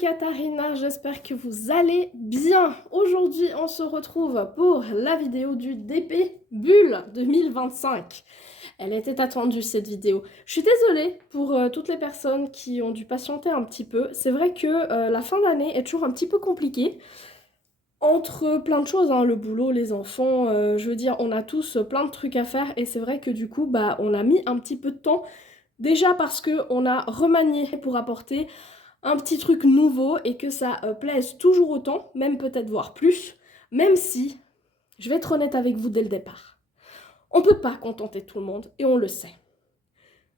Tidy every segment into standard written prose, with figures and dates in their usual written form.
Katharina, j'espère que vous allez bien. Aujourd'hui, on se retrouve pour la vidéo du DP Bulle 2025. Elle était attendue cette vidéo. Je suis désolée pour toutes les personnes qui ont dû patienter un petit peu. C'est vrai que la fin d'année est toujours un petit peu compliquée. Entre plein de choses, hein, le boulot, les enfants, je veux dire, on a tous plein de trucs à faire et c'est vrai que du coup, on a mis un petit peu de temps. Déjà parce qu'on a remanié pour apporter un petit truc nouveau et que ça plaise toujours autant, même peut-être voire plus, même si, je vais être honnête avec vous dès le départ, on peut pas contenter tout le monde et on le sait.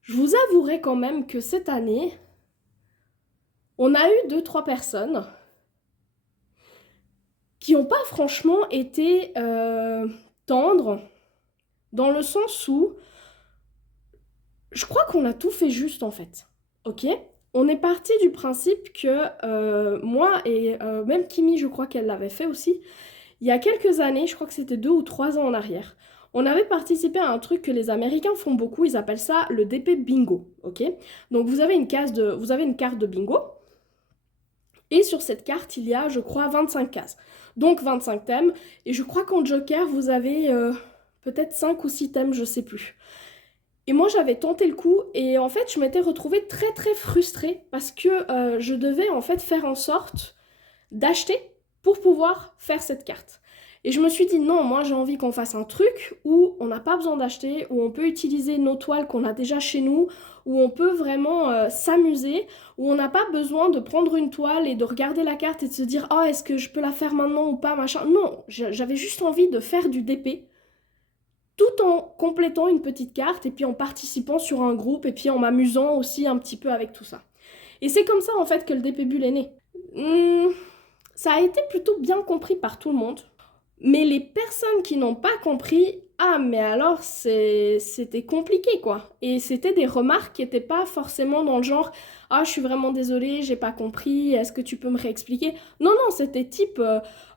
Je vous avouerai quand même que cette année, on a eu 2-3 personnes qui n'ont pas franchement été tendres, dans le sens où je crois qu'on a tout fait juste en fait, ok ? On est parti du principe que moi et même Kimi, je crois qu'elle l'avait fait aussi, il y a quelques années, je crois que c'était 2 ou 3 ans en arrière, on avait participé à un truc que les Américains font beaucoup, ils appellent ça le DP Bingo, ok ? Donc vous avez une carte de bingo, et sur cette carte, il y a, je crois, 25 cases. Donc 25 thèmes, et je crois qu'en Joker, vous avez peut-être 5 ou 6 thèmes, je sais plus. Et moi, j'avais tenté le coup et en fait, je m'étais retrouvée très très frustrée parce que je devais en fait faire en sorte d'acheter pour pouvoir faire cette carte. Et je me suis dit non, moi j'ai envie qu'on fasse un truc où on n'a pas besoin d'acheter, où on peut utiliser nos toiles qu'on a déjà chez nous, où on peut vraiment s'amuser, où on n'a pas besoin de prendre une toile et de regarder la carte et de se dire « Oh, est-ce que je peux la faire maintenant ou pas ?» machin. Non, j'avais juste envie de faire du DP tout en complétant une petite carte et puis en participant sur un groupe et puis en m'amusant aussi un petit peu avec tout ça. Et c'est comme ça en fait que le DP Bulle est né. Ça a été plutôt bien compris par tout le monde, mais les personnes qui n'ont pas compris, ah mais alors c'était compliqué quoi. Et c'était des remarques qui n'étaient pas forcément dans le genre ah je suis vraiment désolée, j'ai pas compris, est-ce que tu peux me réexpliquer? Non non, c'était type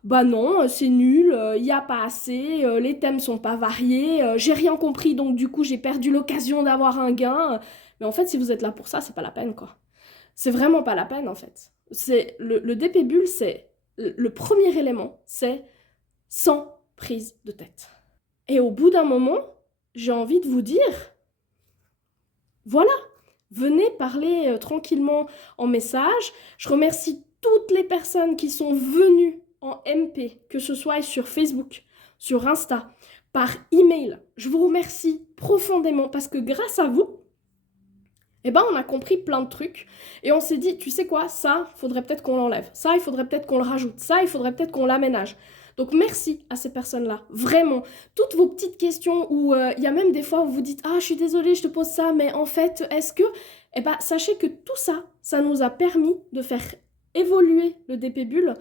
bah non, c'est nul, y a pas assez, les thèmes sont pas variés, j'ai rien compris donc du coup j'ai perdu l'occasion d'avoir un gain. Mais en fait si vous êtes là pour ça, c'est pas la peine quoi. C'est vraiment pas la peine en fait. C'est le DP Bulle, c'est le premier élément, c'est sans prise de tête. Et au bout d'un moment, j'ai envie de vous dire, voilà, venez parler tranquillement en message. Je remercie toutes les personnes qui sont venues en MP, que ce soit sur Facebook, sur Insta, par email. Je vous remercie profondément parce que grâce à vous, eh ben, on a compris plein de trucs et on s'est dit, tu sais quoi, ça, il faudrait peut-être qu'on l'enlève. Ça, il faudrait peut-être qu'on le rajoute. Ça, il faudrait peut-être qu'on l'aménage. Donc, merci à ces personnes-là. Vraiment. Toutes vos petites questions où il y a même des fois où vous dites, ah, je suis désolée, je te pose ça, mais en fait, est-ce que... Eh ben, sachez que tout ça, ça nous a permis de faire évoluer le DP Bulle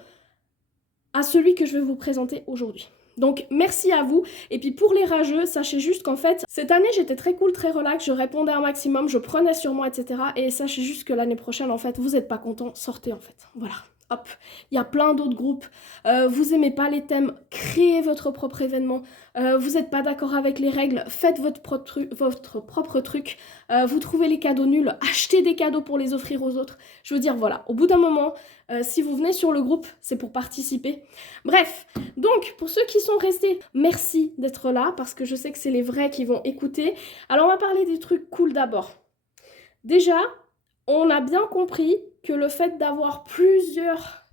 à celui que je vais vous présenter aujourd'hui. Donc merci à vous, et puis pour les rageux, sachez juste qu'en fait, cette année j'étais très cool, très relax, je répondais un maximum, je prenais sur moi, etc. Et sachez juste que l'année prochaine, en fait, vous n'êtes pas content, sortez en fait, voilà. Hop, il y a plein d'autres groupes, vous aimez pas les thèmes, créez votre propre événement, vous n'êtes pas d'accord avec les règles, faites votre propre truc, vous trouvez les cadeaux nuls, achetez des cadeaux pour les offrir aux autres. Je veux dire, voilà, au bout d'un moment, si vous venez sur le groupe, c'est pour participer. Bref, donc pour ceux qui sont restés, merci d'être là, parce que je sais que c'est les vrais qui vont écouter. Alors on va parler des trucs cool d'abord. Déjà, on a bien compris que le fait d'avoir plusieurs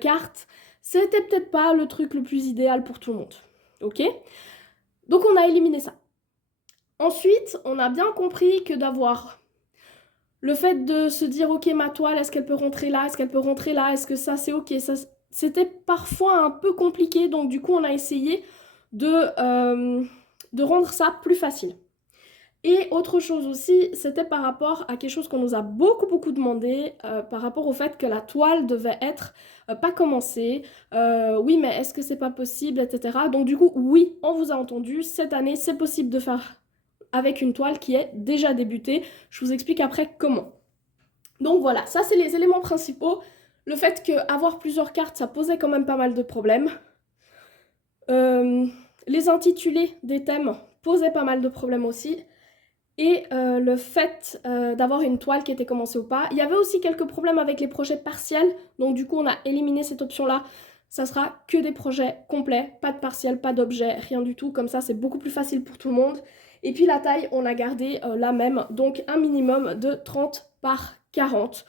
cartes, c'était peut-être pas le truc le plus idéal pour tout le monde. Ok ? Donc on a éliminé ça. Ensuite, on a bien compris que d'avoir le fait de se dire ok, ma toile, est-ce qu'elle peut rentrer là, est-ce qu'elle peut rentrer là, est-ce que ça c'est ok, ça c'était parfois un peu compliqué, donc du coup on a essayé de rendre ça plus facile. Et autre chose aussi, c'était par rapport à quelque chose qu'on nous a beaucoup demandé, par rapport au fait que la toile devait être pas commencée, oui mais est-ce que c'est pas possible, etc. Donc du coup, oui, on vous a entendu, cette année c'est possible de faire avec une toile qui est déjà débutée, je vous explique après comment. Donc voilà, ça c'est les éléments principaux, le fait qu'avoir plusieurs cartes ça posait quand même pas mal de problèmes, les intitulés des thèmes posaient pas mal de problèmes aussi. et le fait d'avoir une toile qui était commencée ou pas. Il y avait aussi quelques problèmes avec les projets partiels, donc du coup on a éliminé cette option-là. Ça sera que des projets complets, pas de partiels, pas d'objets, rien du tout. Comme ça, c'est beaucoup plus facile pour tout le monde. Et puis la taille, on a gardé la même, donc un minimum de 30 par 40.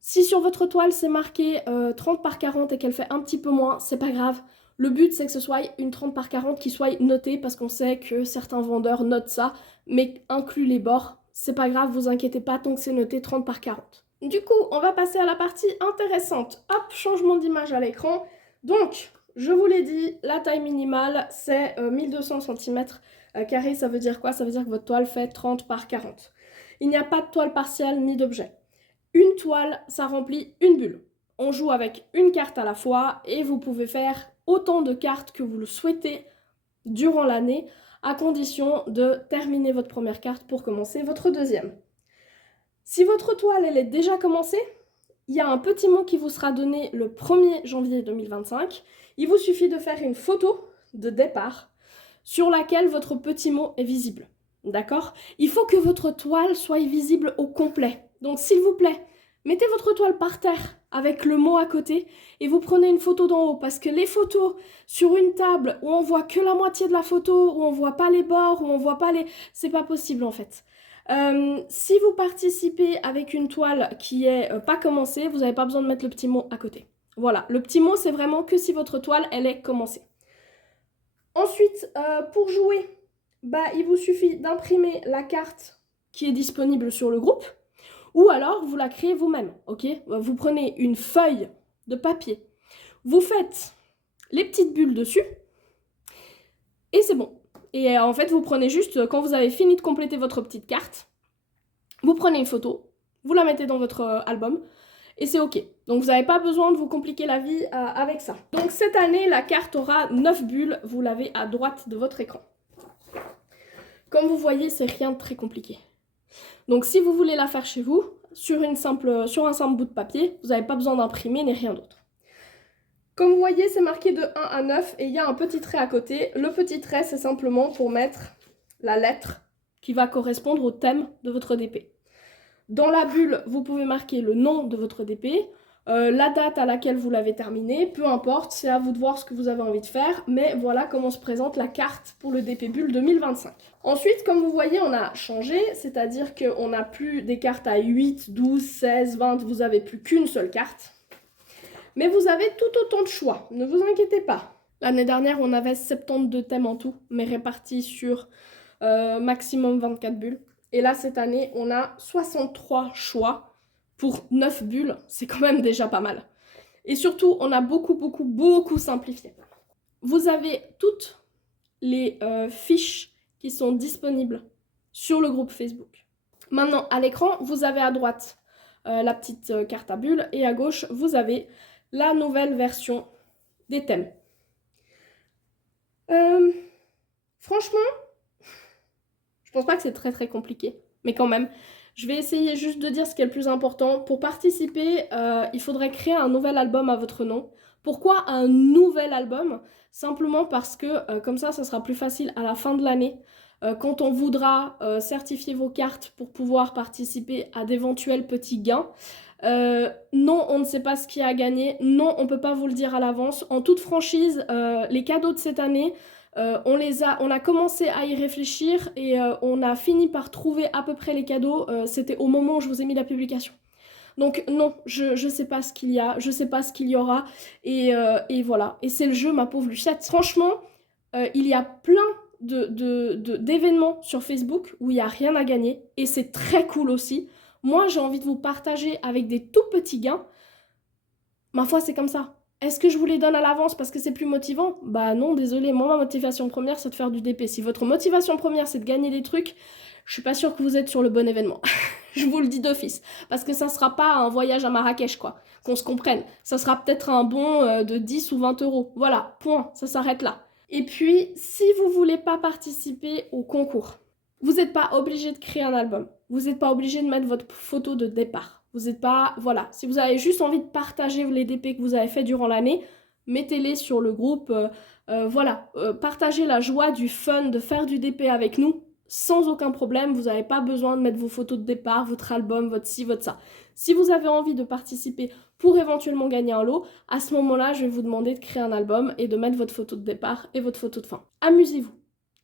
Si sur votre toile, c'est marqué 30 par 40 et qu'elle fait un petit peu moins, c'est pas grave. Le but, c'est que ce soit une 30 par 40 qui soit notée parce qu'on sait que certains vendeurs notent ça, mais inclut les bords. C'est pas grave, vous inquiétez pas, tant que c'est noté 30 par 40. Du coup, on va passer à la partie intéressante. Hop, changement d'image à l'écran. Donc, je vous l'ai dit, la taille minimale, c'est 1200 cm carrés. Ça veut dire quoi? Ça veut dire que votre toile fait 30 par 40. Il n'y a pas de toile partielle ni d'objet. Une toile, ça remplit une bulle. On joue avec une carte à la fois et vous pouvez faire autant de cartes que vous le souhaitez durant l'année, à condition de terminer votre première carte pour commencer votre deuxième. Si votre toile elle est déjà commencée, il y a un petit mot qui vous sera donné le 1er janvier 2025. Il vous suffit de faire une photo de départ sur laquelle votre petit mot est visible. D'accord? Il faut que votre toile soit visible au complet. Donc s'il vous plaît, mettez votre toile par terre avec le mot à côté et vous prenez une photo d'en haut parce que les photos sur une table où on voit que la moitié de la photo, où on voit pas les bords, où on voit pas les... C'est pas possible en fait. Si vous participez avec une toile qui est pas commencée, vous n'avez pas besoin de mettre le petit mot à côté. Voilà, le petit mot c'est vraiment que si votre toile elle est commencée. Ensuite, pour jouer, il vous suffit d'imprimer la carte qui est disponible sur le groupe ou alors vous la créez vous-même, ok? Vous prenez une feuille de papier, vous faites les petites bulles dessus et c'est bon. Et en fait, vous prenez juste, quand vous avez fini de compléter votre petite carte, vous prenez une photo, vous la mettez dans votre album, et c'est ok. Donc vous n'avez pas besoin de vous compliquer la vie avec ça. Donc cette année, la carte aura 9 bulles, vous l'avez à droite de votre écran. Comme vous voyez, c'est rien de très compliqué. Donc si vous voulez la faire chez vous, sur un simple bout de papier, vous n'avez pas besoin d'imprimer ni rien d'autre. Comme vous voyez, c'est marqué de 1 à 9 et il y a un petit trait à côté. Le petit trait, c'est simplement pour mettre la lettre qui va correspondre au thème de votre DP. Dans la bulle, vous pouvez marquer le nom de votre DP, la date à laquelle vous l'avez terminé, peu importe, c'est à vous de voir ce que vous avez envie de faire, mais voilà comment se présente la carte pour le DP Bulle 2025. Ensuite, comme vous voyez, on a changé, c'est-à-dire qu'on n'a plus des cartes à 8, 12, 16, 20, vous n'avez plus qu'une seule carte. Mais vous avez tout autant de choix, ne vous inquiétez pas. L'année dernière, on avait 72 thèmes en tout, mais répartis sur maximum 24 bulles. Et là, cette année, on a 63 choix pour 9 bulles. C'est quand même déjà pas mal. Et surtout, on a beaucoup simplifié. Vous avez toutes les fiches qui sont disponibles sur le groupe Facebook. Maintenant, à l'écran, vous avez à droite la petite carte à bulles et à gauche, vous avez la nouvelle version des thèmes. Franchement, je pense pas que c'est très compliqué, mais quand même, je vais essayer juste de dire ce qui est le plus important. Pour participer, il faudrait créer un nouvel album à votre nom. Pourquoi un nouvel album? Simplement parce que comme ça sera plus facile à la fin de l'année. Quand on voudra certifier vos cartes pour pouvoir participer à d'éventuels petits gains. Non, on ne sait pas ce qu'il y a à gagner. Non, on ne peut pas vous le dire à l'avance. En toute franchise, les cadeaux de cette année, on a commencé à y réfléchir et on a fini par trouver à peu près les cadeaux. C'était au moment où je vous ai mis la publication. Donc non, je sais pas ce qu'il y a, je sais pas ce qu'il y aura. Et voilà. Et c'est le jeu, ma pauvre Lucette. Franchement, il y a plein d'événements sur Facebook où il n'y a rien à gagner. Et c'est très cool aussi. Moi, j'ai envie de vous partager avec des tout petits gains. Ma foi, c'est comme ça. Est-ce que je vous les donne à l'avance parce que c'est plus motivant? Bah non, désolé. Moi, ma motivation première, c'est de faire du DP. Si votre motivation première, c'est de gagner des trucs, je suis pas sûre que vous êtes sur le bon événement. Je vous le dis d'office. Parce que ça sera pas un voyage à Marrakech, quoi. Qu'on se comprenne. Ça sera peut-être un bon de 10 ou 20 euros. Voilà, point. Ça s'arrête là. Et puis, si vous voulez pas participer au concours, vous n'êtes pas obligé de créer un album. Vous n'êtes pas obligé de mettre votre photo de départ. Vous n'êtes pas... Voilà. Si vous avez juste envie de partager les DP que vous avez fait durant l'année, mettez-les sur le groupe. Voilà. Partagez la joie du fun de faire du DP avec nous. sans aucun problème. Vous n'avez pas besoin de mettre vos photos de départ, votre album, votre ci, votre ça. Si vous avez envie de participer pour éventuellement gagner un lot, à ce moment-là, je vais vous demander de créer un album et de mettre votre photo de départ et votre photo de fin. Amusez-vous.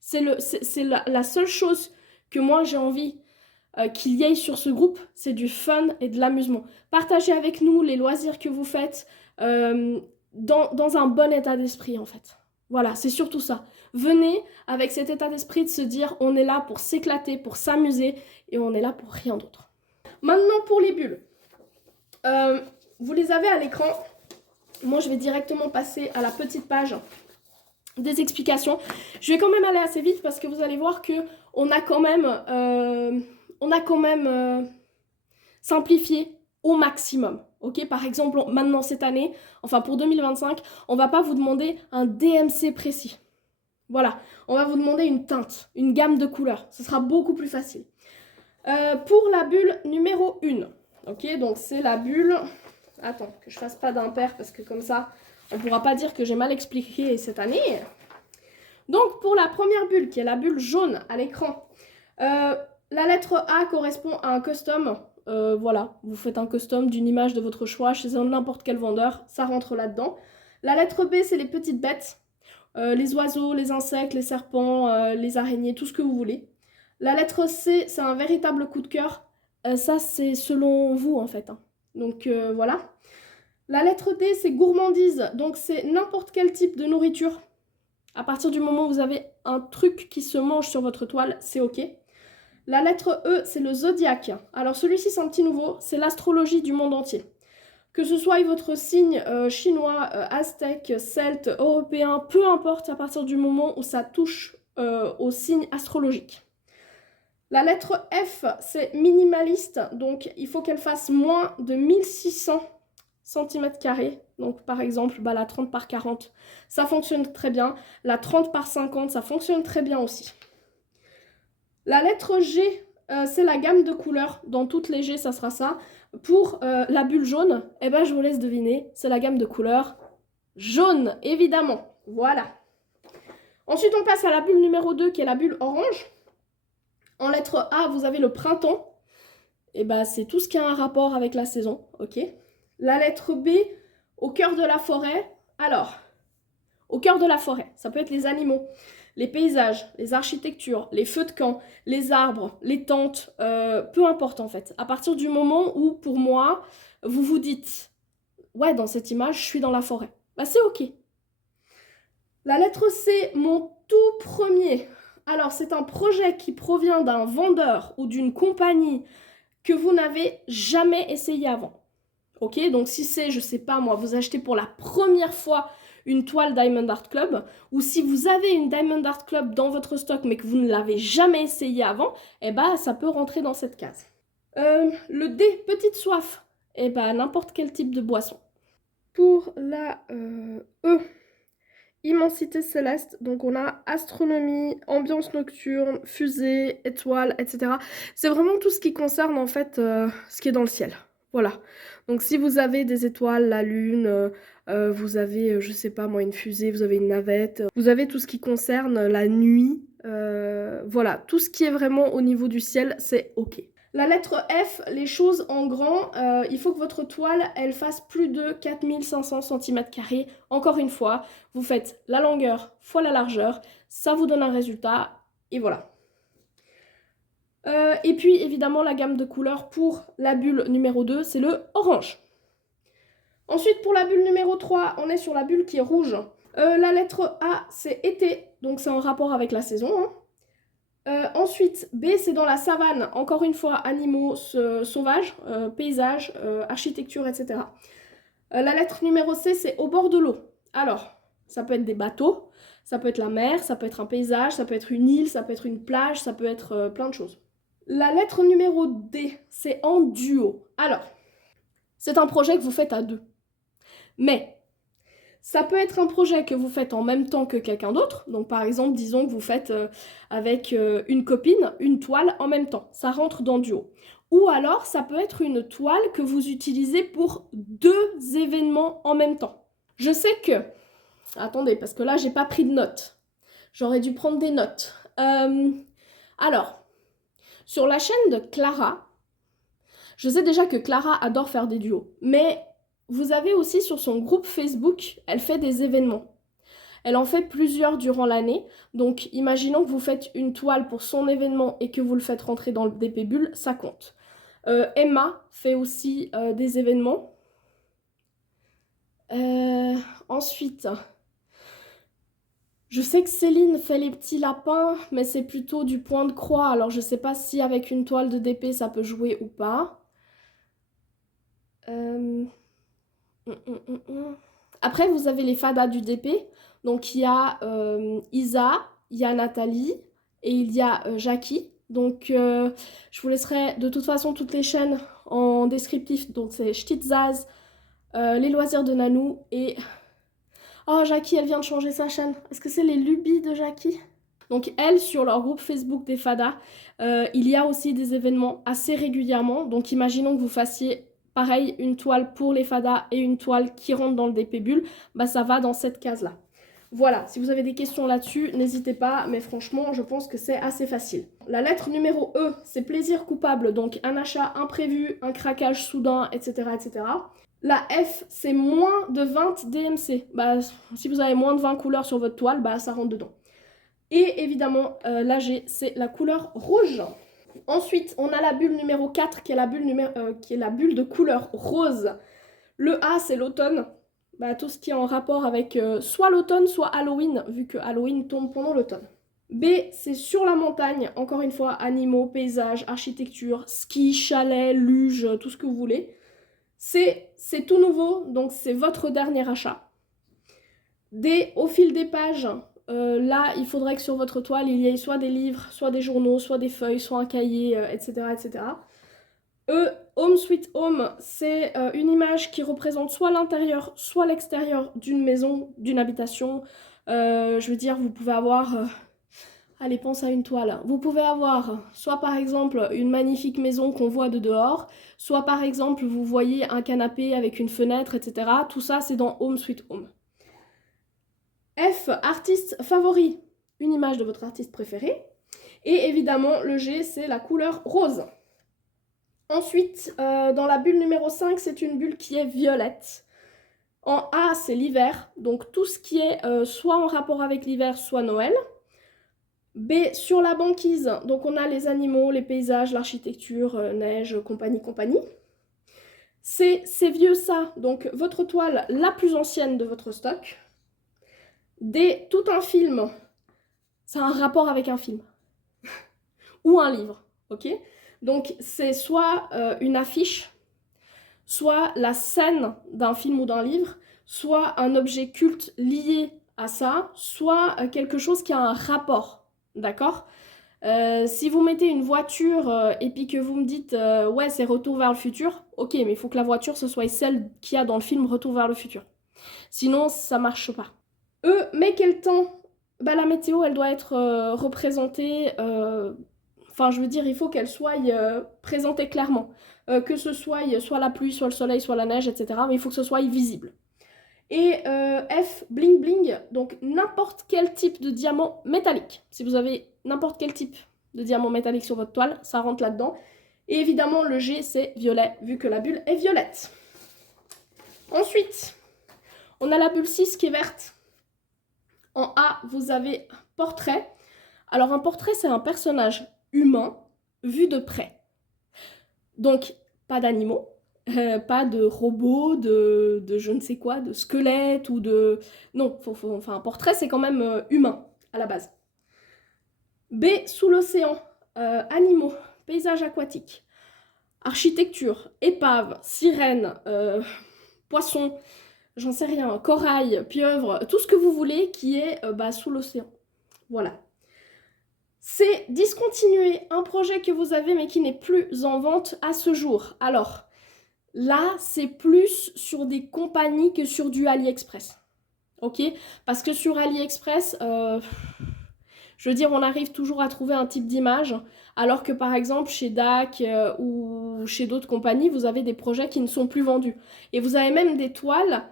C'est la seule chose que moi j'ai envie qu'il y ait sur ce groupe, c'est du fun et de l'amusement. Partagez avec nous les loisirs que vous faites dans un bon état d'esprit en fait. Voilà, c'est surtout ça. Venez avec cet état d'esprit de se dire on est là pour s'éclater, pour s'amuser et on est là pour rien d'autre. Maintenant pour les bulles. Vous les avez à l'écran. Moi je vais directement passer à la petite page des explications. Je vais quand même aller assez vite parce que vous allez voir que on a quand même simplifié au maximum. Ok, par exemple, maintenant cette année, enfin pour 2025, on va pas vous demander un DMC précis. Voilà, on va vous demander une teinte, une gamme de couleurs. Ce sera beaucoup plus facile. Pour la bulle numéro 1, ok, donc c'est la bulle... Attends, que je fasse pas d'impair parce que comme ça, on pourra pas dire que j'ai mal expliqué cette année. Donc pour la première bulle, qui est la bulle jaune à l'écran, la lettre A correspond à un custom. Voilà, vous faites un custom d'une image de votre choix chez n'importe quel vendeur, ça rentre là-dedans. La lettre B, c'est les petites bêtes, les oiseaux, les insectes, les serpents, les araignées, tout ce que vous voulez. La lettre C, c'est un véritable coup de cœur. Ça, c'est selon vous, en fait. Hein. Donc, voilà. La lettre D, c'est gourmandise. Donc, c'est n'importe quel type de nourriture. À partir du moment où vous avez un truc qui se mange sur votre toile, c'est OK. La lettre E, c'est le zodiaque. Alors celui-ci, c'est un petit nouveau, c'est l'astrologie du monde entier. Que ce soit votre signe chinois, aztèque, celte, européen, peu importe à partir du moment où ça touche au signe astrologique. La lettre F, c'est minimaliste, donc il faut qu'elle fasse moins de 1600 cm². Donc par exemple, la 30 par 40, ça fonctionne très bien. La 30 par 50, ça fonctionne très bien aussi. La lettre G, c'est la gamme de couleurs. Dans toutes les G, ça sera ça. Pour la bulle jaune, eh ben, je vous laisse deviner, c'est la gamme de couleurs jaune, évidemment. Voilà. Ensuite, on passe à la bulle numéro 2, qui est la bulle orange. En lettre A, vous avez le printemps. Et ben, c'est tout ce qui a un rapport avec la saison. Ok. La lettre B, au cœur de la forêt. Alors, au cœur de la forêt, ça peut être les animaux, les paysages, les architectures, les feux de camp, les arbres, les tentes, peu importe en fait. À partir du moment où, pour moi, vous vous dites « Ouais, dans cette image, je suis dans la forêt », bah c'est OK. La lettre C, mon tout premier. Alors, c'est un projet qui provient d'un vendeur ou d'une compagnie que vous n'avez jamais essayé avant. Ok, donc si c'est, je sais pas moi, vous achetez pour la première fois une toile Diamond Art Club, ou si vous avez une Diamond Art Club dans votre stock mais que vous ne l'avez jamais essayé avant, eh ben ça peut rentrer dans cette case. Le D, petite soif, eh ben n'importe quel type de boisson. Pour la E, immensité céleste, donc on a astronomie, ambiance nocturne, fusée, étoiles, etc. C'est vraiment tout ce qui concerne en fait ce qui est dans le ciel. Voilà. Donc si vous avez des étoiles, la lune, vous avez, je sais pas moi, une fusée, vous avez une navette, vous avez tout ce qui concerne la nuit, voilà, tout ce qui est vraiment au niveau du ciel, c'est OK. La lettre F, les choses en grand, il faut que votre toile, elle fasse plus de 4500 cm². Encore une fois, vous faites la longueur fois la largeur, ça vous donne un résultat, et voilà. Et puis évidemment la gamme de couleurs pour la bulle numéro 2, c'est le orange. Ensuite pour la bulle numéro 3, on est sur la bulle qui est rouge. La lettre A, c'est été, donc c'est en rapport avec la saison. Hein. Ensuite, B, c'est dans la savane, encore une fois, animaux sauvages, paysages, architecture, etc. La lettre numéro C, c'est au bord de l'eau. Alors, ça peut être des bateaux, ça peut être la mer, ça peut être un paysage, ça peut être une île, ça peut être une plage, ça peut être plein de choses. La lettre numéro D, c'est en duo. Alors, c'est un projet que vous faites à deux. Mais, ça peut être un projet que vous faites en même temps que quelqu'un d'autre. Donc, par exemple, disons que vous faites avec une copine une toile en même temps. Ça rentre dans duo. Ou alors, ça peut être une toile que vous utilisez pour deux événements en même temps. Je sais que... Attendez, parce que là, j'ai pas pris de notes. J'aurais dû prendre des notes. Alors, sur la chaîne de Clara, je sais déjà que Clara adore faire des duos, mais vous avez aussi sur son groupe Facebook, elle fait des événements. Elle en fait plusieurs durant l'année, donc imaginons que vous faites une toile pour son événement et que vous le faites rentrer dans le DP Bulle, ça compte. Emma fait aussi des événements. Ensuite, je sais que Céline fait les petits lapins, mais c'est plutôt du point de croix, alors je sais pas si avec une toile de DP ça peut jouer ou pas. Après, vous avez les fadas du DP. Donc, il y a Isa, il y a Nathalie et il y a Jackie. Donc, je vous laisserai de toute façon toutes les chaînes en descriptif. Donc, c'est Ch'tizaz, les loisirs de Nanou et... Oh, Jackie, elle vient de changer sa chaîne. Est-ce que c'est les lubies de Jackie? Donc, elle, sur leur groupe Facebook des fadas, il y a aussi des événements assez régulièrement. Donc, imaginons que vous fassiez pareil, une toile pour les fadas et une toile qui rentre dans le DP Bulle, bah ça va dans cette case-là. Voilà, si vous avez des questions là-dessus, n'hésitez pas, mais franchement, je pense que c'est assez facile. La lettre numéro E, c'est plaisir coupable, donc un achat imprévu, un craquage soudain, etc. etc. La F, c'est moins de 20 DMC. Bah, si vous avez moins de 20 couleurs sur votre toile, bah ça rentre dedans. Et évidemment, la G, c'est la couleur rouge. Ensuite, on a la bulle numéro 4 qui est la bulle de couleur rose. Le A, c'est l'automne. Bah, tout ce qui est en rapport avec soit l'automne, soit Halloween, vu que Halloween tombe pendant l'automne. B, c'est sur la montagne. Encore une fois, animaux, paysages, architecture, ski, chalet, luge, tout ce que vous voulez. C, c'est tout nouveau, donc c'est votre dernier achat. D, au fil des pages, là, il faudrait que sur votre toile, il y ait soit des livres, soit des journaux, soit des feuilles, soit un cahier, etc., etc. E, Home Sweet Home, c'est une image qui représente soit l'intérieur, soit l'extérieur d'une maison, d'une habitation. Je veux dire, vous pouvez avoir... allez, pense à une toile. Vous pouvez avoir soit par exemple une magnifique maison qu'on voit de dehors, soit par exemple vous voyez un canapé avec une fenêtre, etc. Tout ça, c'est dans Home Sweet Home. F, artiste favori, une image de votre artiste préféré. Et évidemment, le G, c'est la couleur rose. Ensuite, dans la bulle numéro 5, c'est une bulle qui est violette. En A, c'est l'hiver, donc tout ce qui est soit en rapport avec l'hiver, soit Noël. B, sur la banquise, donc on a les animaux, les paysages, l'architecture, neige, compagnie, compagnie. C, c'est vieux ça, donc votre toile la plus ancienne de votre stock. D, tout un film, ça a un rapport avec un film. Ou un livre, ok? Donc c'est soit une affiche, soit la scène d'un film ou d'un livre, soit un objet culte lié à ça, soit quelque chose qui a un rapport, d'accord? Si vous mettez une voiture et puis que vous me dites ouais c'est Retour vers le futur, ok, mais il faut que la voiture ce soit celle qu'il y a dans le film Retour vers le futur. Sinon ça marche pas. Mais quel temps? Bah, la météo elle doit être représentée, enfin je veux dire il faut qu'elle soit présentée clairement. Que ce soit la pluie, soit le soleil, soit la neige, etc. Mais il faut que ce soit visible. Et F, bling bling, donc n'importe quel type de diamant métallique. Si vous avez n'importe quel type de diamant métallique sur votre toile, ça rentre là-dedans. Et évidemment, le G, c'est violet, vu que la bulle est violette. Ensuite, on a la bulle 6 qui est verte. En A, vous avez portrait. Alors, un portrait, c'est un personnage humain vu de près. Donc, pas d'animaux. Pas de robots, de je ne sais quoi, de squelettes ou de... Non, enfin, un portrait, c'est quand même humain, à la base. B, sous l'océan, animaux, paysage aquatique, architecture, épave, sirène, poisson, j'en sais rien, corail, pieuvre, tout ce que vous voulez qui est sous l'océan. Voilà. C'est discontinuer un projet que vous avez mais qui n'est plus en vente à ce jour. Alors... là, c'est plus sur des compagnies que sur du AliExpress. Ok? Parce que sur AliExpress, je veux dire, on arrive toujours à trouver un type d'image, alors que par exemple, chez DAC ou chez d'autres compagnies, vous avez des projets qui ne sont plus vendus. Et vous avez même des toiles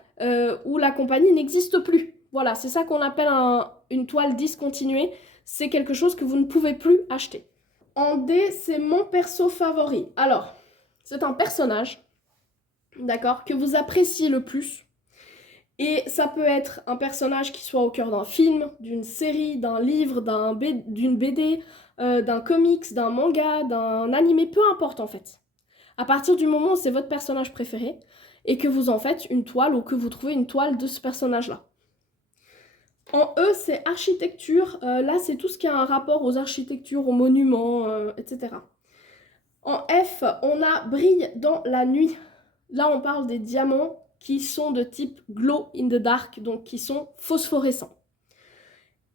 où la compagnie n'existe plus. Voilà, c'est ça qu'on appelle une toile discontinuée. C'est quelque chose que vous ne pouvez plus acheter. En D, c'est mon perso favori. Alors, c'est un personnage, d'accord, que vous appréciez le plus. Et ça peut être un personnage qui soit au cœur d'un film, d'une série, d'un livre, d'une BD, d'un comics, d'un manga, d'un animé, peu importe en fait. À partir du moment où c'est votre personnage préféré et que vous en faites une toile ou que vous trouvez une toile de ce personnage-là. En E, c'est architecture. Là, c'est tout ce qui a un rapport aux architectures, aux monuments, etc. En F, on a brille dans la nuit. Là, on parle des diamants qui sont de type glow in the dark, donc qui sont phosphorescents.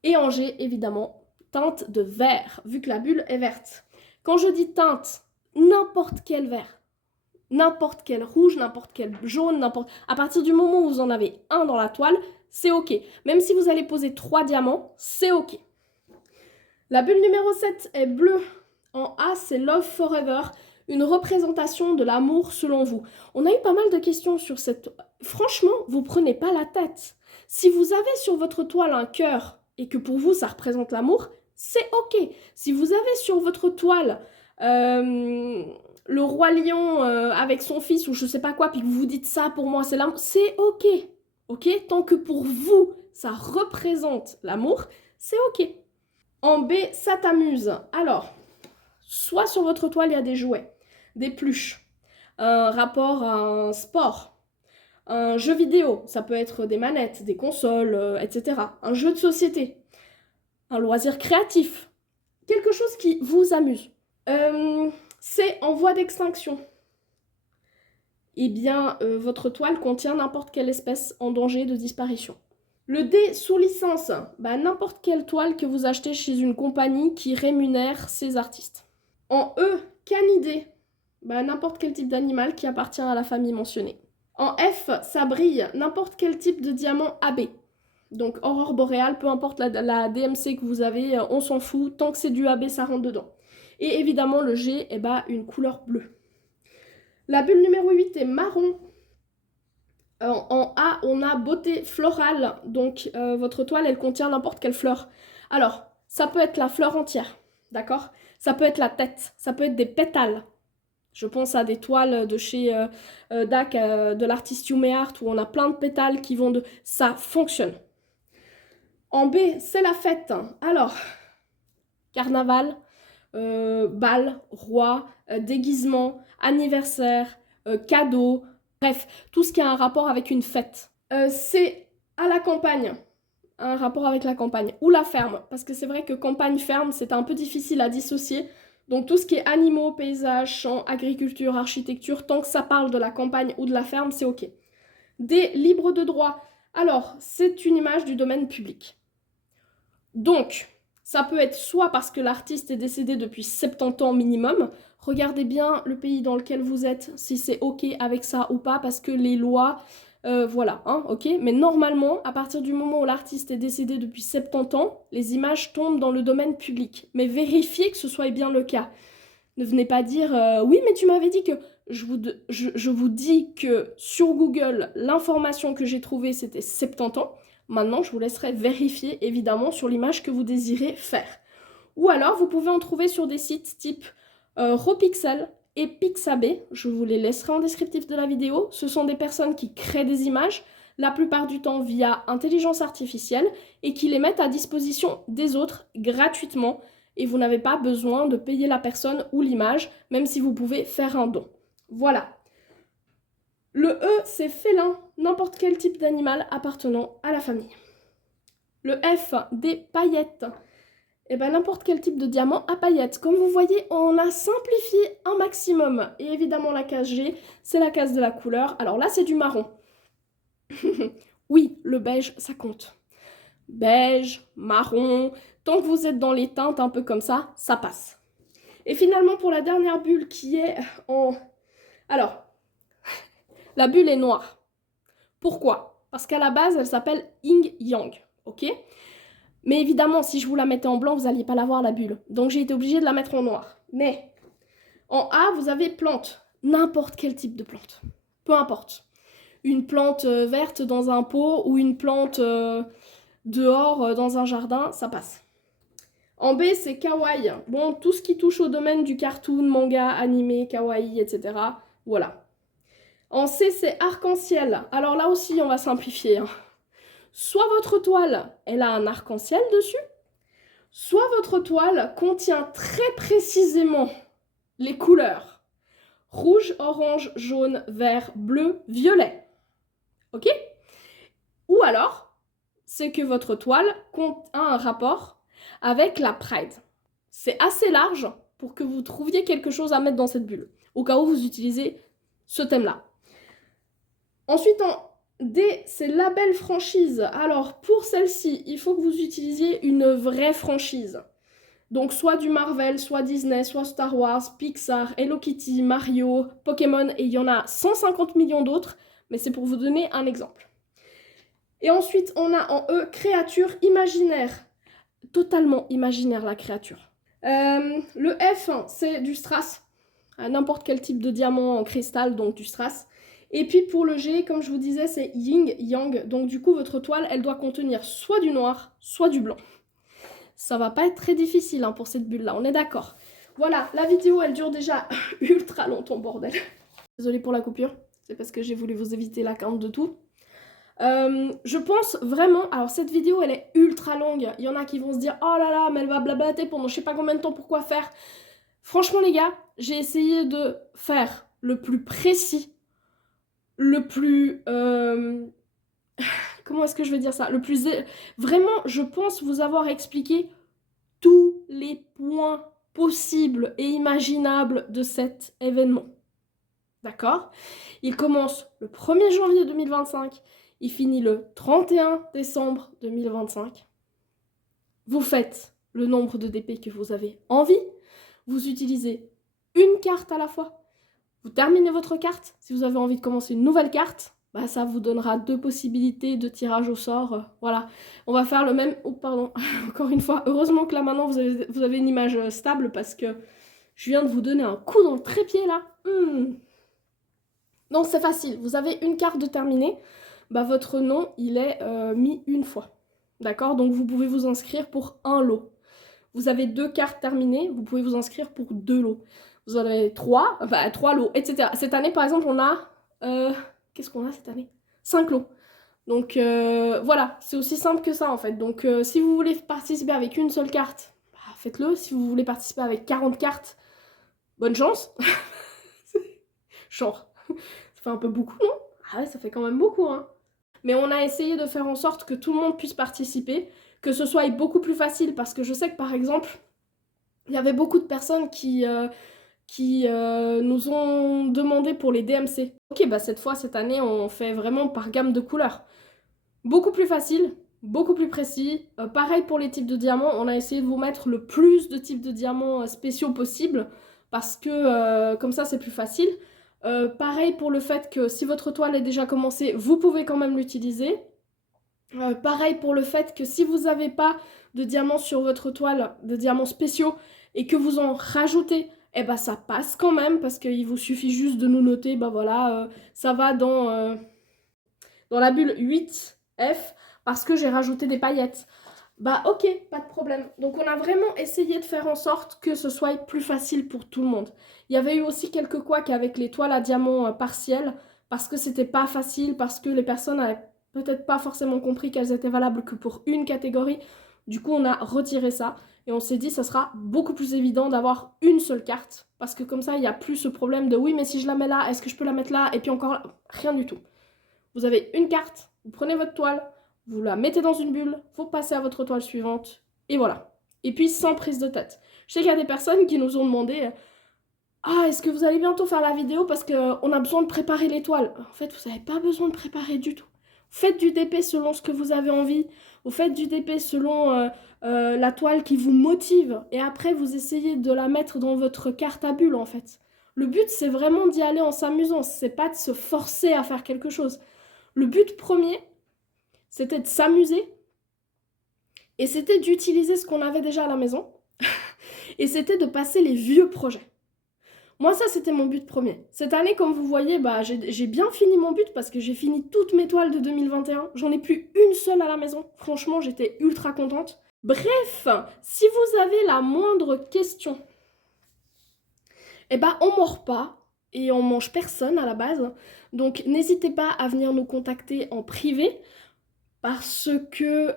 Et en G, évidemment, teinte de vert, vu que la bulle est verte. Quand je dis teinte, n'importe quel vert, n'importe quel rouge, n'importe quel jaune, à partir du moment où vous en avez un dans la toile, c'est ok. Même si vous allez poser 3 diamants, c'est ok. La bulle numéro 7 est bleue. En A, c'est Love Forever, une représentation de l'amour selon vous. On a eu pas mal de questions sur cette... Franchement, vous prenez pas la tête. Si vous avez sur votre toile un cœur et que pour vous, ça représente l'amour, c'est ok. Si vous avez sur votre toile le roi lion avec son fils ou je sais pas quoi, puis que vous vous dites ça pour moi, c'est l'amour, c'est ok. Ok? Tant que pour vous, ça représente l'amour, c'est ok. En B, ça t'amuse. Alors, soit sur votre toile, il y a des jouets, des pluches, un rapport à un sport, un jeu vidéo, ça peut être des manettes, des consoles, etc. Un jeu de société, un loisir créatif, quelque chose qui vous amuse. C'est en voie d'extinction. Eh bien, votre toile contient n'importe quelle espèce en danger de disparition. Le D, sous licence, n'importe quelle toile que vous achetez chez une compagnie qui rémunère ses artistes. En E, canidé, n'importe quel type d'animal qui appartient à la famille mentionnée. En F, ça brille, n'importe quel type de diamant AB. Donc aurore boréale, peu importe la DMC que vous avez, on s'en fout, tant que c'est du AB, ça rentre dedans. Et évidemment, le G, une couleur bleue. La bulle numéro 8 est marron. En A, on a beauté florale, donc votre toile, elle contient n'importe quelle fleur. Alors, ça peut être la fleur entière, d'accord? Ça peut être la tête, ça peut être des pétales. Je pense à des toiles de chez DAC, de l'artiste Yumeart, où on a plein de pétales qui vont de... Ça fonctionne. En B, c'est la fête. Alors, carnaval, bal, roi, déguisement, anniversaire, cadeau, bref, tout ce qui a un rapport avec une fête. C'est à la campagne, un rapport avec la campagne, ou la ferme, parce que c'est vrai que campagne-ferme, c'est un peu difficile à dissocier. Donc tout ce qui est animaux, paysages, champs, agriculture, architecture, tant que ça parle de la campagne ou de la ferme, c'est ok. Des libres de droit. Alors, c'est une image du domaine public. Donc, ça peut être soit parce que l'artiste est décédé depuis 70 ans minimum. Regardez bien le pays dans lequel vous êtes, si c'est ok avec ça ou pas, parce que les lois, voilà, hein, ok. Mais normalement, à partir du moment où l'artiste est décédé depuis 70 ans, les images tombent dans le domaine public. Mais vérifiez que ce soit bien le cas. Ne venez pas dire oui, mais tu m'avais dit que... Je vous dis que sur Google, l'information que j'ai trouvée, c'était 70 ans. Maintenant, je vous laisserai vérifier, évidemment, sur l'image que vous désirez faire. Ou alors, vous pouvez en trouver sur des sites type Ropixel et Pixabay. Je vous les laisserai en descriptif de la vidéo. Ce sont des personnes qui créent des images, la plupart du temps via intelligence artificielle, et qui les mettent à disposition des autres gratuitement. Et vous n'avez pas besoin de payer la personne ou l'image, même si vous pouvez faire un don. Voilà. Le E, c'est félin, n'importe quel type d'animal appartenant à la famille. Le F, des paillettes. N'importe quel type de diamant à paillettes. Comme vous voyez, on a simplifié un maximum. Et évidemment, la case G, c'est la case de la couleur. Alors là, c'est du marron. Oui, le beige, ça compte. Beige, marron, tant que vous êtes dans les teintes un peu comme ça, ça passe. Et finalement, pour la dernière bulle qui est en... Alors, la bulle est noire. Pourquoi? Parce qu'à la base, elle s'appelle Yin Yang, ok? Mais évidemment, si je vous la mettais en blanc, vous n'alliez pas la voir, la bulle. Donc j'ai été obligée de la mettre en noir. Mais en A, vous avez plante. N'importe quel type de plante. Peu importe. Une plante verte dans un pot ou une plante dehors dans un jardin, ça passe. En B, c'est kawaii. Bon, tout ce qui touche au domaine du cartoon, manga, animé, kawaii, etc. Voilà. En C, c'est arc-en-ciel. Alors là aussi, on va simplifier, hein. Soit votre toile, elle a un arc-en-ciel dessus, soit votre toile contient très précisément les couleurs rouge, orange, jaune, vert, bleu, violet. Ok? Ou alors, c'est que votre toile a un rapport avec la Pride. C'est assez large pour que vous trouviez quelque chose à mettre dans cette bulle, au cas où vous utilisez ce thème-là. Ensuite, en D, c'est label franchise. Alors, pour celle-ci, il faut que vous utilisiez une vraie franchise. Donc, soit du Marvel, soit Disney, soit Star Wars, Pixar, Hello Kitty, Mario, Pokémon, et il y en a 150 millions d'autres, mais c'est pour vous donner un exemple. Et ensuite, on a en E, créature imaginaire. Totalement imaginaire, la créature. Le F, c'est du strass. N'importe quel type de diamant en cristal, donc du strass. Et puis pour le G, comme je vous disais, c'est yin, yang. Donc du coup, votre toile, elle doit contenir soit du noir, soit du blanc. Ça va pas être très difficile hein, pour cette bulle-là, on est d'accord. Voilà, la vidéo, elle dure déjà ultra longtemps, bordel. Désolée pour la coupure, c'est parce que j'ai voulu vous éviter la quinte de tout. Je pense vraiment, alors cette vidéo, elle est ultra longue. Il y en a qui vont se dire, oh là là, mais elle va blablater pendant je sais pas combien de temps, pourquoi faire? Franchement, les gars, j'ai essayé de faire le plus précis, le plus... comment est-ce que je vais dire ça? Le plus... Vraiment, je pense vous avoir expliqué tous les points possibles et imaginables de cet événement. D'accord? Il commence le 1er janvier 2025, il finit le 31 décembre 2025. Vous faites le nombre de DP que vous avez envie, vous utilisez une carte à la fois. Vous terminez votre carte. Si vous avez envie de commencer une nouvelle carte, bah ça vous donnera 2 possibilités de tirage au sort. Voilà. On va faire le même... Oh, pardon. Encore une fois. Heureusement que là, maintenant, vous avez une image stable parce que je viens de vous donner un coup dans le trépied, là. Donc, c'est facile. Vous avez une carte de terminée. Bah, votre nom, il est mis une fois. D'accord? Donc, vous pouvez vous inscrire pour un lot. Vous avez 2 cartes terminées. Vous pouvez vous inscrire pour 2 lots. Vous en avez 3 lots, etc. Cette année, par exemple, on a... qu'est-ce qu'on a cette année? 5 lots. Donc, voilà, c'est aussi simple que ça, en fait. Donc, si vous voulez participer avec une seule carte, bah, faites-le. Si vous voulez participer avec 40 cartes, bonne chance. Genre, ça fait un peu beaucoup, non? Ah ouais, ça fait quand même beaucoup, hein. Mais on a essayé de faire en sorte que tout le monde puisse participer, que ce soit beaucoup plus facile, parce que je sais que, par exemple, il y avait beaucoup de personnes qui nous ont demandé pour les DMC. Ok, bah cette année, on fait vraiment par gamme de couleurs. Beaucoup plus facile, beaucoup plus précis. Pareil pour les types de diamants, on a essayé de vous mettre le plus de types de diamants spéciaux possible, parce que comme ça, c'est plus facile. Pareil pour le fait que si votre toile est déjà commencée, vous pouvez quand même l'utiliser. Pareil pour le fait que si vous n'avez pas de diamants sur votre toile, de diamants spéciaux, et que vous en rajoutez, eh ben ça passe quand même, parce qu'il vous suffit juste de nous noter, bah voilà, ça va dans la bulle 8F, parce que j'ai rajouté des paillettes. Bah ok, pas de problème. Donc on a vraiment essayé de faire en sorte que ce soit plus facile pour tout le monde. Il y avait eu aussi quelques couacs avec les toiles à diamants partielles, parce que c'était pas facile, parce que les personnes avaient peut-être pas forcément compris qu'elles étaient valables que pour une catégorie. Du coup, on a retiré ça et on s'est dit ça sera beaucoup plus évident d'avoir une seule carte, parce que comme ça, il n'y a plus ce problème de oui, mais si je la mets là, est-ce que je peux la mettre là? Et puis encore, rien du tout. Vous avez une carte, vous prenez votre toile, vous la mettez dans une bulle, vous passez à votre toile suivante, et voilà. Et puis sans prise de tête. Je sais qu'il y a des personnes qui nous ont demandé « Ah, est-ce que vous allez bientôt faire la vidéo parce qu'on a besoin de préparer les toiles ?» En fait, vous n'avez pas besoin de préparer du tout. Faites du DP selon ce que vous avez envie, vous faites du DP selon la toile qui vous motive, et après vous essayez de la mettre dans votre carte à bulle en fait. Le but, c'est vraiment d'y aller en s'amusant, c'est pas de se forcer à faire quelque chose. Le but premier, c'était de s'amuser, et c'était d'utiliser ce qu'on avait déjà à la maison, et c'était de passer les vieux projets. Moi, ça, c'était mon but premier. Cette année, comme vous voyez, bah, j'ai bien fini mon but parce que j'ai fini toutes mes toiles de 2021. J'en ai plus une seule à la maison. Franchement, j'étais ultra contente. Bref, si vous avez la moindre question, eh ben on mord pas et on mange personne à la base. Donc n'hésitez pas à venir nous contacter en privé parce que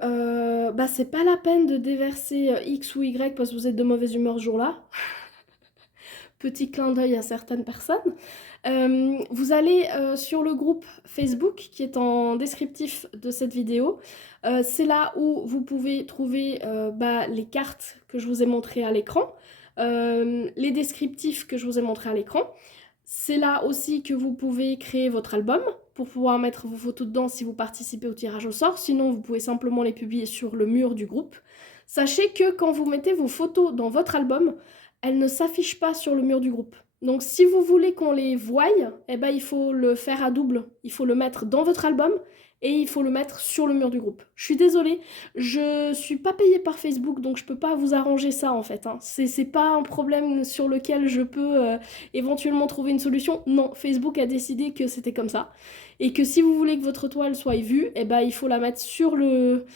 c'est pas la peine de déverser X ou Y parce que vous êtes de mauvaise humeur ce jour-là. Petit clin d'œil à certaines personnes. Vous allez sur le groupe Facebook qui est en descriptif de cette vidéo. C'est là où vous pouvez trouver les cartes que je vous ai montrées à l'écran, les descriptifs que je vous ai montrés à l'écran. C'est là aussi que vous pouvez créer votre album pour pouvoir mettre vos photos dedans si vous participez au tirage au sort. Sinon, vous pouvez simplement les publier sur le mur du groupe. Sachez que quand vous mettez vos photos dans votre album, elles ne s'affichent pas sur le mur du groupe. Donc si vous voulez qu'on les voie, eh ben, il faut le faire à double. Il faut le mettre dans votre album et il faut le mettre sur le mur du groupe. Je suis désolée, je suis pas payée par Facebook, donc je peux pas vous arranger ça en fait. Hein. C'est pas un problème sur lequel je peux éventuellement trouver une solution. Non, Facebook a décidé que c'était comme ça. Et que si vous voulez que votre toile soit vue, eh ben, il faut la mettre sur le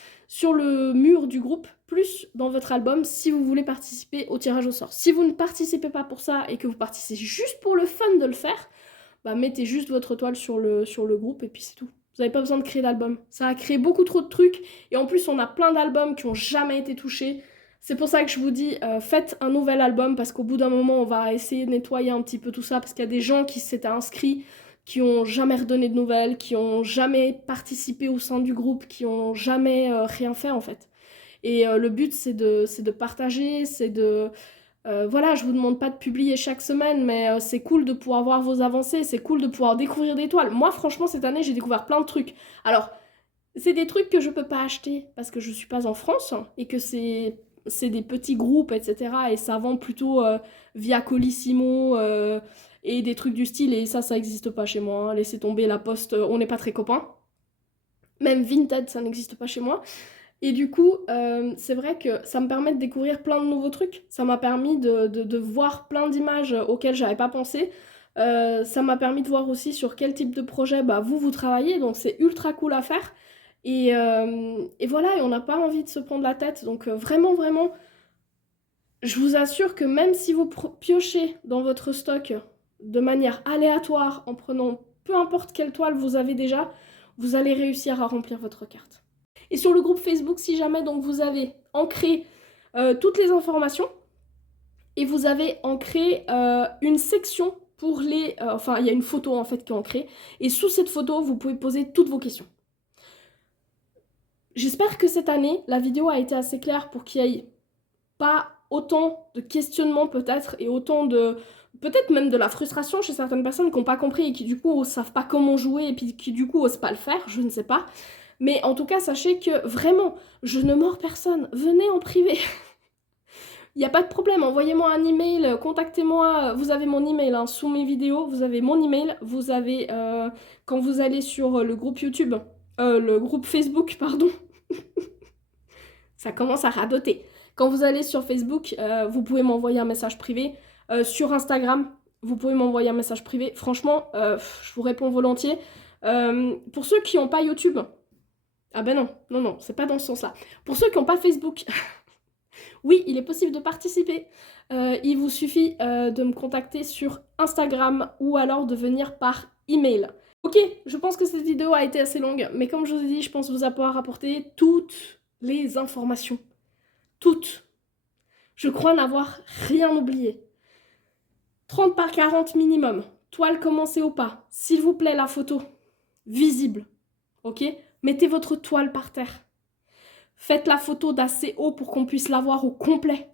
mur du groupe, plus dans votre album si vous voulez participer au tirage au sort. Si vous ne participez pas pour ça et que vous participez juste pour le fun de le faire, mettez juste votre toile sur le groupe et puis c'est tout. Vous n'avez pas besoin de créer d'album. Ça a créé beaucoup trop de trucs et en plus on a plein d'albums qui n'ont jamais été touchés. C'est pour ça que je vous dis, faites un nouvel album parce qu'au bout d'un moment on va essayer de nettoyer un petit peu tout ça parce qu'il y a des gens qui s'étaient inscrits, qui ont jamais redonné de nouvelles, qui ont jamais participé au sein du groupe, qui ont jamais rien fait en fait. Et le but c'est de partager, c'est de... voilà, je vous demande pas de publier chaque semaine, mais c'est cool de pouvoir voir vos avancées, c'est cool de pouvoir découvrir des toiles. Moi franchement cette année j'ai découvert plein de trucs. Alors, c'est des trucs que je peux pas acheter parce que je suis pas en France et que c'est des petits groupes, etc. Et ça vend plutôt via Colissimo et des trucs du style. Et ça n'existe pas chez moi. Hein. Laissez tomber la poste, on n'est pas très copains. Même Vinted, ça n'existe pas chez moi. Et du coup, c'est vrai que ça me permet de découvrir plein de nouveaux trucs. Ça m'a permis de voir plein d'images auxquelles j'avais pas pensé. Ça m'a permis de voir aussi sur quel type de projet vous travaillez. Donc c'est ultra cool à faire. Et voilà, et on n'a pas envie de se prendre la tête. Donc vraiment, vraiment, je vous assure que même si vous piochez dans votre stock de manière aléatoire, en prenant peu importe quelle toile vous avez déjà, vous allez réussir à remplir votre carte. Et sur le groupe Facebook, si jamais donc vous avez ancré toutes les informations, et vous avez ancré une section pour les... il y a une photo en fait qui est ancrée, et sous cette photo, vous pouvez poser toutes vos questions. J'espère que cette année, la vidéo a été assez claire pour qu'il n'y ait pas autant de questionnements peut-être et autant de... peut-être même de la frustration chez certaines personnes qui n'ont pas compris et qui du coup ne savent pas comment jouer et puis qui du coup n'osent pas le faire, je ne sais pas. Mais en tout cas, sachez que vraiment, je ne mords personne. Venez en privé. Il n'y a pas de problème, envoyez-moi un email, contactez-moi, vous avez mon email hein, sous mes vidéos, vous avez mon email, vous avez, quand vous allez sur le groupe YouTube, le groupe Facebook, pardon, ça commence à radoter. Quand vous allez sur Facebook, vous pouvez m'envoyer un message privé. Sur Instagram, vous pouvez m'envoyer un message privé. Franchement, je vous réponds volontiers. Pour ceux qui n'ont pas YouTube, ah ben non, c'est pas dans ce sens-là. Pour ceux qui n'ont pas Facebook, oui, il est possible de participer. Il vous suffit de me contacter sur Instagram ou alors de venir par email. Ok, je pense que cette vidéo a été assez longue, mais comme je vous ai dit, je pense vous avoir apporté toutes les informations. Toutes. Je crois n'avoir rien oublié. 30 par 40 minimum. Toile commencée au pas. S'il vous plaît, la photo. Visible. Ok ? Mettez votre toile par terre. Faites la photo d'assez haut pour qu'on puisse la voir au complet.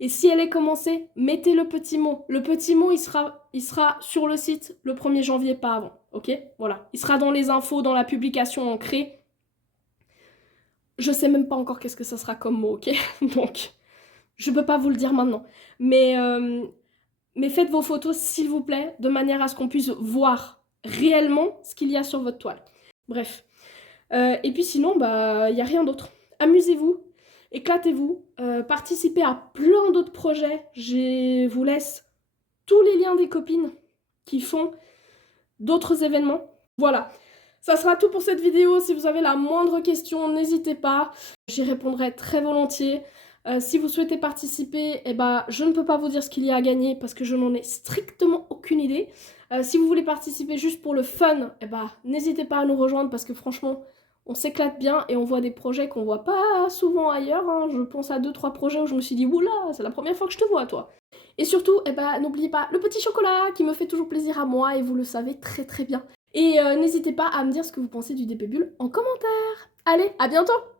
Et si elle est commencée, mettez le petit mot. Le petit mot, il sera sur le site le 1er janvier, pas avant. Ok ? Voilà. Il sera dans les infos, dans la publication ancrée. Je sais même pas encore qu'est-ce que ça sera comme mot, ok ? Donc, je peux pas vous le dire maintenant. Mais faites vos photos, s'il vous plaît, de manière à ce qu'on puisse voir réellement ce qu'il y a sur votre toile. Bref. Et puis sinon, il n'y a rien d'autre. Amusez-vous, éclatez-vous, participez à plein d'autres projets. Je vous laisse tous les liens des copines qui font d'autres événements. Voilà. Ça sera tout pour cette vidéo. Si vous avez la moindre question, n'hésitez pas. J'y répondrai très volontiers. Si vous souhaitez participer, eh ben, je ne peux pas vous dire ce qu'il y a à gagner parce que je n'en ai strictement aucune idée. Si vous voulez participer juste pour le fun, eh ben, n'hésitez pas à nous rejoindre parce que franchement, on s'éclate bien et on voit des projets qu'on voit pas souvent ailleurs. Hein. Je pense à 2-3 projets où je me suis dit, oula, c'est la première fois que je te vois, toi. Et surtout, eh ben, n'oubliez pas le petit chocolat qui me fait toujours plaisir à moi et vous le savez très très bien. Et n'hésitez pas à me dire ce que vous pensez du DP Bulle en commentaire. Allez, à bientôt!